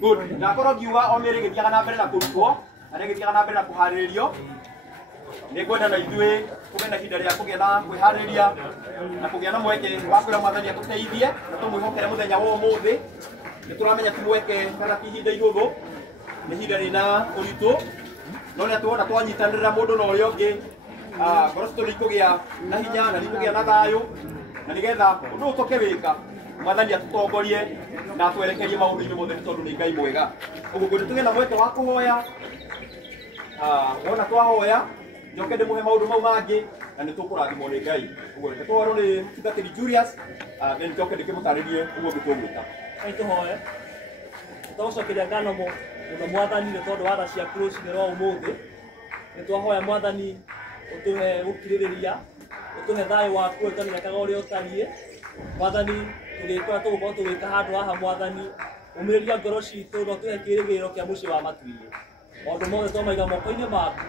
Good. Nakoro giuga omere gĩtiaga na mbere na kũrutwo, arĩa gĩtiaga na mbere na kũharĩrĩrio. Nĩ ngwenda na ithuĩ kũgĩa na ihinda rĩa kũgĩa na kwĩharĩria na kũgĩa na mweke wa kwĩra Mwathani atũteithie na tũmwĩhokere mũthenya wa ũmũthĩ. Nĩ tũramenya ti mweke kana ti ihinda ihũthũ, nĩ ihinda rĩna ũritũ, no nĩ tuona twanyitanĩrĩra mũndũ na ũrĩa ũngĩ, ngoro citũ nĩ ikũgĩa na hinya na nĩ ikũgĩa na thayũ, na nĩgetha ũndũ ũyũ tũkĩwĩka Mwathani atũtongorie na atwerekerie maũndũ-inĩ mothe nĩ tondũ nĩ Ngai mwega. Ũguo ngwenda tũgĩe na mweke wa kũhoya, wona twahoya njoke ndĩmũhe maũndũ mau mangĩ na nĩ tũkũrathimwo nĩ Ngai. Ũguo reke tũhorwo nĩ Mũtungatĩri Julius, then njoke ndĩkĩmũtarĩrie ũguo ũngĩ tũgwĩka. Tũhoye tũcokeria ngano mũno Mwathani nĩ tondũ wa tha ciaku rũcinĩ rwa ũmũthĩ. Nĩ twahoya Mwathani ũtũhe gũkirĩrĩria, ũtũhe thayũ waku ũtamenyekaga ũrĩa ũtariĩ. Mwathani tũgĩkora tũgũkorwo tũgĩka handũ haha Mwathani, ũmĩrĩria ngoro citũ na ũtũhe kĩĩrĩgĩrĩro kĩa mũciĩ wa matuĩ. Maũndũ mothe twamaiga moko-inĩ maku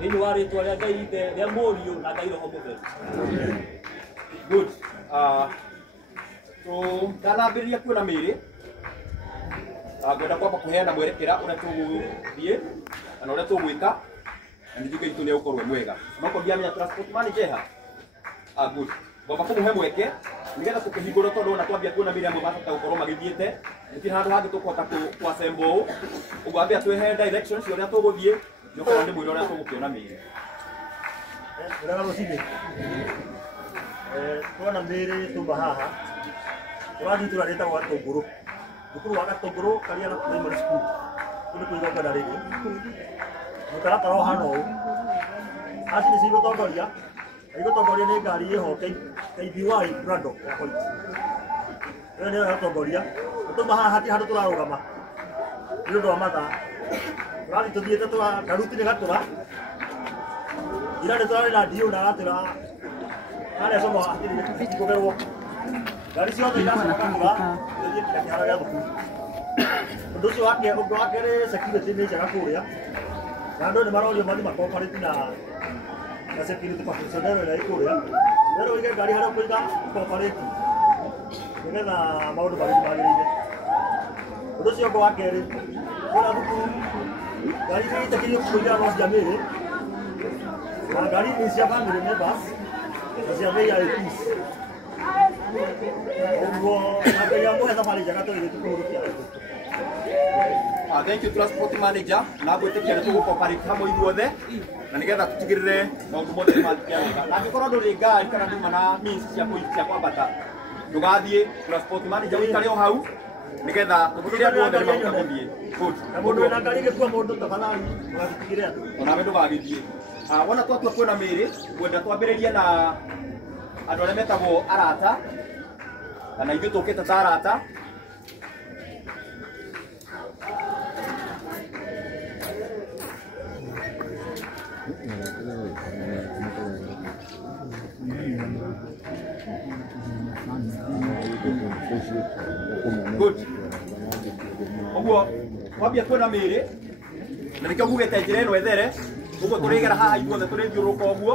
thĩinĩ wa rĩĩtwa rĩa Ngai Ithe rĩa Mũriũ na Ngai Roho Mũtheru. Good. Ndanambĩrĩria kuona mĩĩrĩ, ngwenda kwamba kũheana mwerekera ũrĩa tũgũthiĩ kana ũrĩa tũgwĩka, na nĩ Ngai witũ nĩ egũkorwo mwega. No ko ndiamenya transport manager ha. Good. Ngomba kũmũhe mweke nĩgetha tũkĩhingũra tondũ ona twambia kuona mĩĩrĩ amwe macota gũkorwo magĩthiĩte, gũtirĩ handũ hangĩ tũkũhota kũ-assemble ũũ. Ũguo ambia twĩhe directions cia ũrĩa tũgũthiĩ, njokaga ndĩmwĩre ũrĩa tũgũkĩona mĩĩrĩ. Wega rũcinĩ. Tuona mĩĩrĩ tũmba haha, tũrathiĩ itũra rĩtagwo Gatũngũrũ. Thukuru wa Gatũngũrũ Kariana Primary School. Kũrĩ kũiga ngana rĩrĩ. Mũtaratara ũhana ũũ. Haci nĩ cigũtongoria, igũtongoria nĩ ngari ĩho KBY Prado ya White. Ĩyo nĩyo ĩratongoria. Tũmba haha hatirĩ handũ tũrarũgama nĩ ũndũ wa mathaa. Tũrathiĩ tũthiĩte Karuti nĩ gatũra. Ira nĩ tũrarĩ na ndiũ na gatũra harĩa Cong'o hatirĩ kũgerwo. Ngari ciothe iracoka Karuga gũthiĩ nginya kĩharo gĩa thukuru. Ũndũ ũcio wa kerĩ security nĩ njega kũrĩa. Na andũ nĩ marorio mathiĩ makomparĩti na security personnel ĩrĩa ĩkũrĩa. Rĩrĩa ũige ngari harĩa ũkũiga komparĩti nĩgetha maũndũ magĩrĩire. Ũndũ ũcio ũngĩ wa kerĩ, kũrĩa thukuru ngari iria itakĩrio kũiga no cia mĩĩrĩ na ngari nĩ cia family members na cia VIPs. Ũguo na Ngai amũhe thabarĩ njega tũgĩthiĩ kũhurũkia andũ. Thank you transport manager, na gwĩtĩkia nĩ tũgũkomparĩti hamwe ithuothe na nĩgetha tũtigĩrĩre maũndũ mothe nĩ mathiĩ wega. Na angĩkorwo ndũrĩ ngari kana nduma na means cia kwambata, ndũgathiĩ, transport manager ũikare o hau nĩgetha tũtigĩrĩre andũ othe nĩ mahota gũthiĩ. Na mũndũ wĩna ngari gĩkua mũndũ tafadhali ũgatigĩrĩre andũ. Onawe ndũgagĩthiĩ. Wona twatua kuona mĩĩrĩ, ngwenda twambĩrĩrie na andũ arĩa metagwo arata, kana ithuĩ tũkĩte ta arata. Good. Oguo kwambia kwena mĩrĩ na nĩkĩo mugĩte njĩra ĩno ethere ũguo tũrĩgera haha inyuothe tũrĩthiũrũrũka ũguo.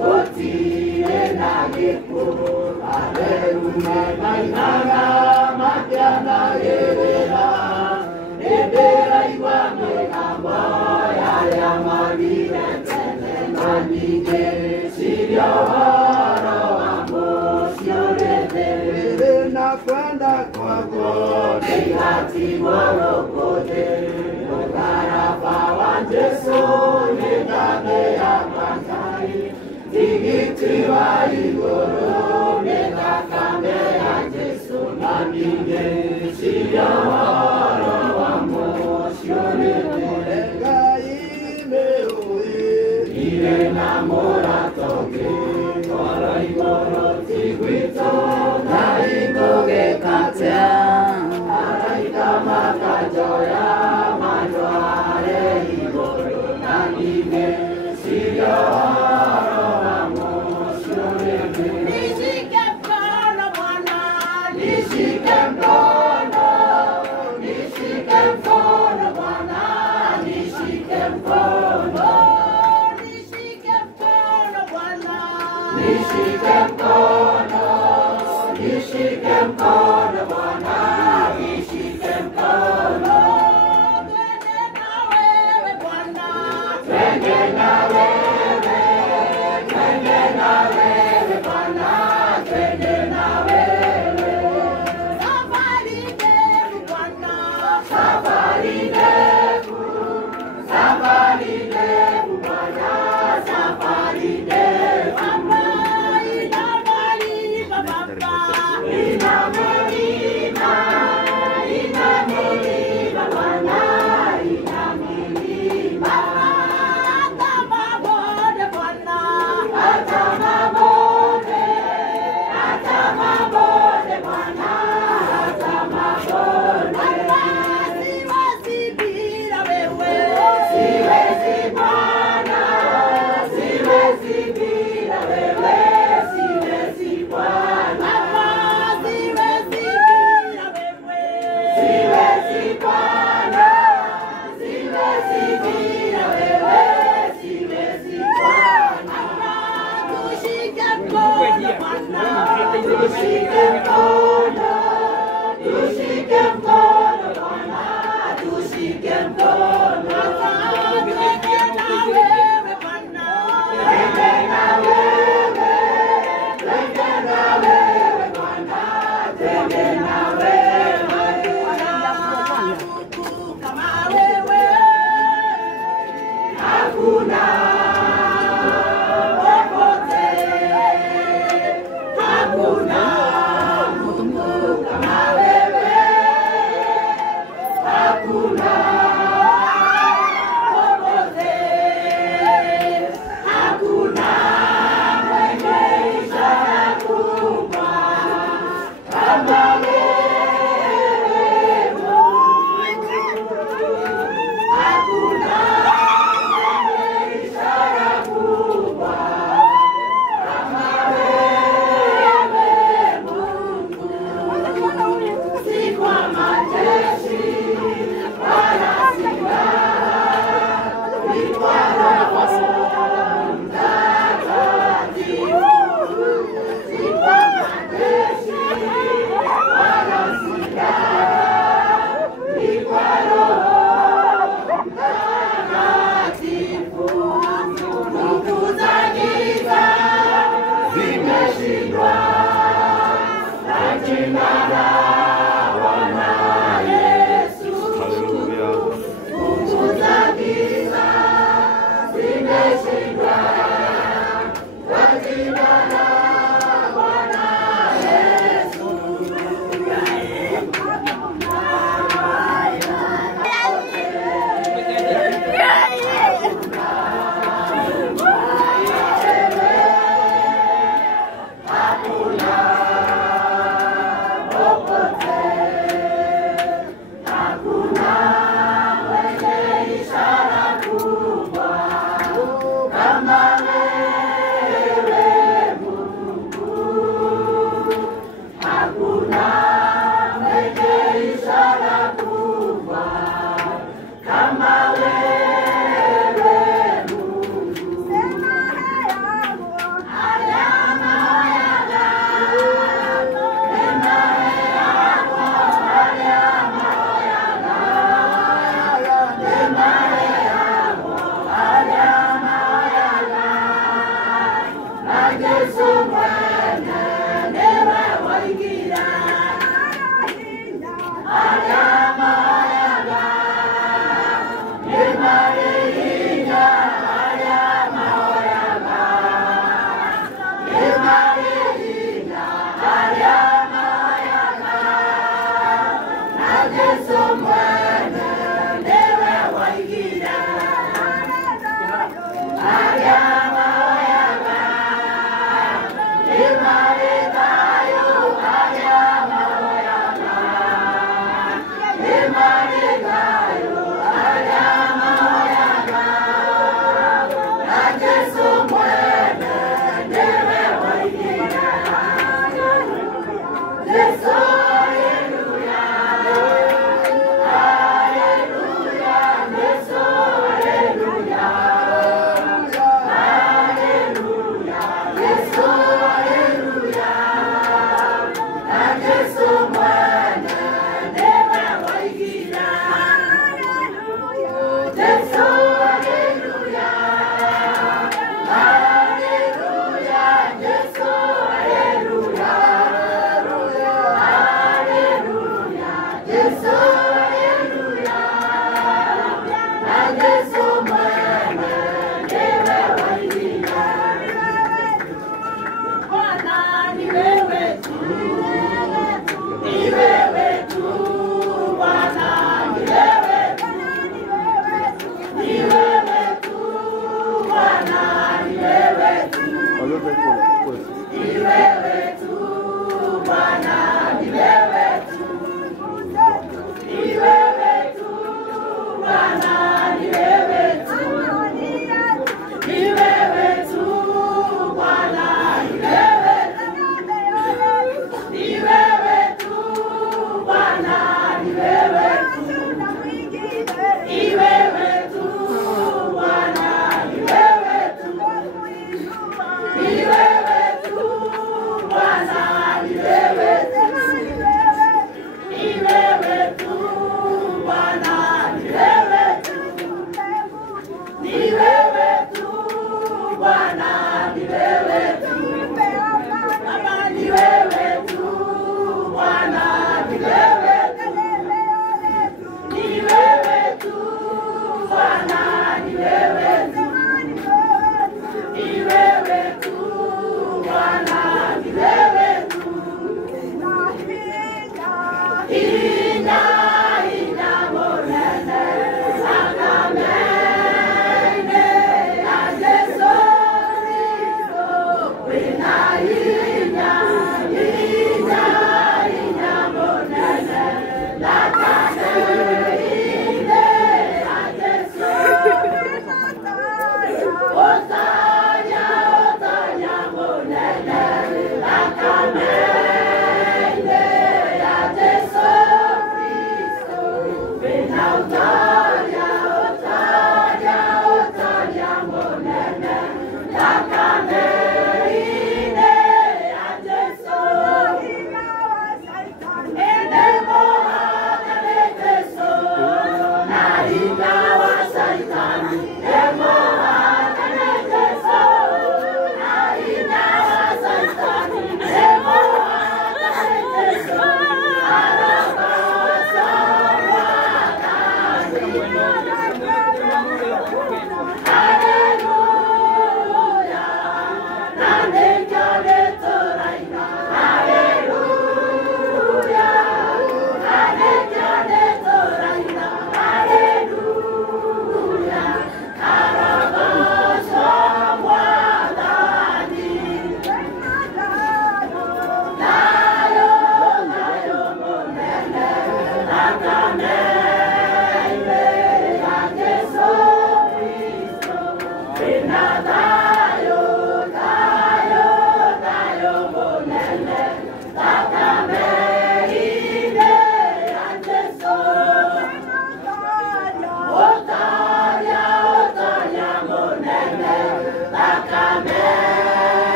Oti Wala Hallelujah.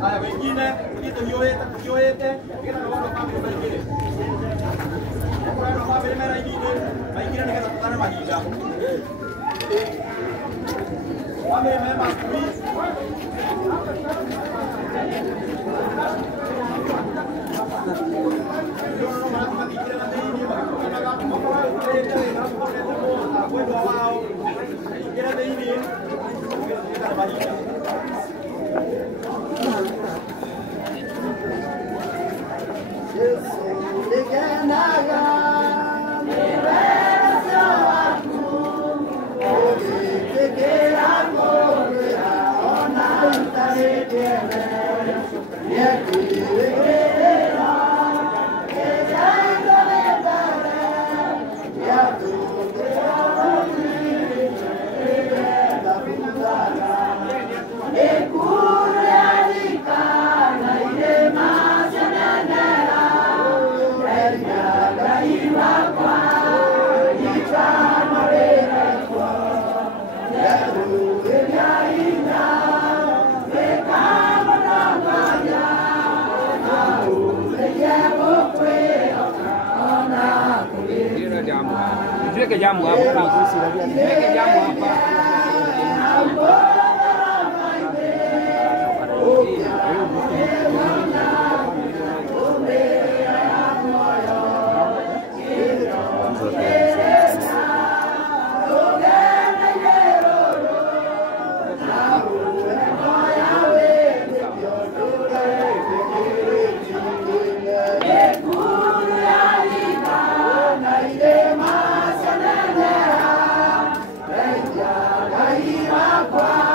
Haya wengine tukioete kila na wao family wengine. Kwa family mera ingine, wengine ni kama tutana mahija. Family mema please. Tuweke jamu hapa. Tuweke jamu hapa. Kwa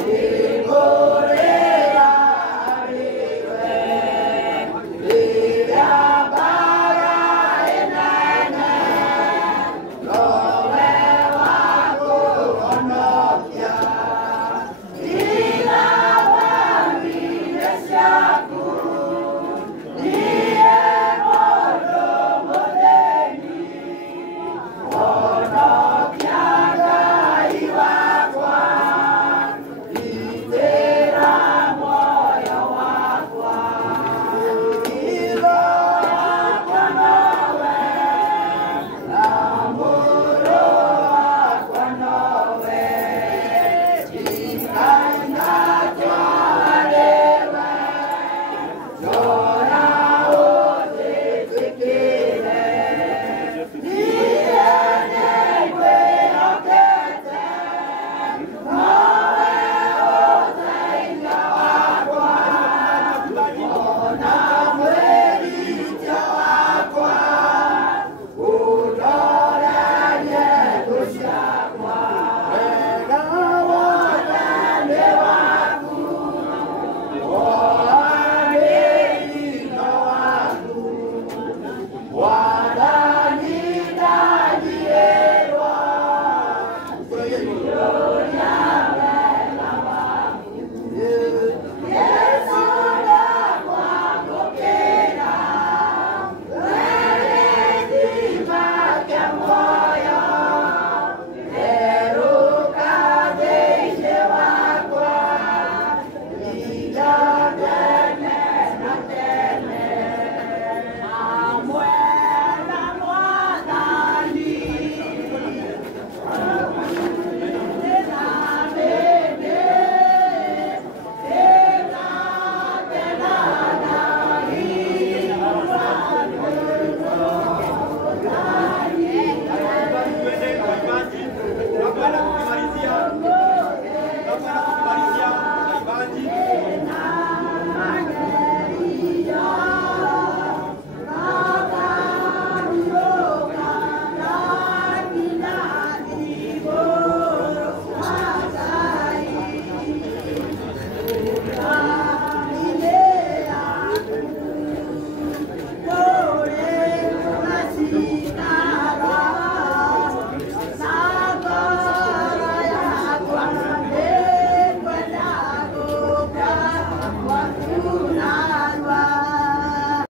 Good.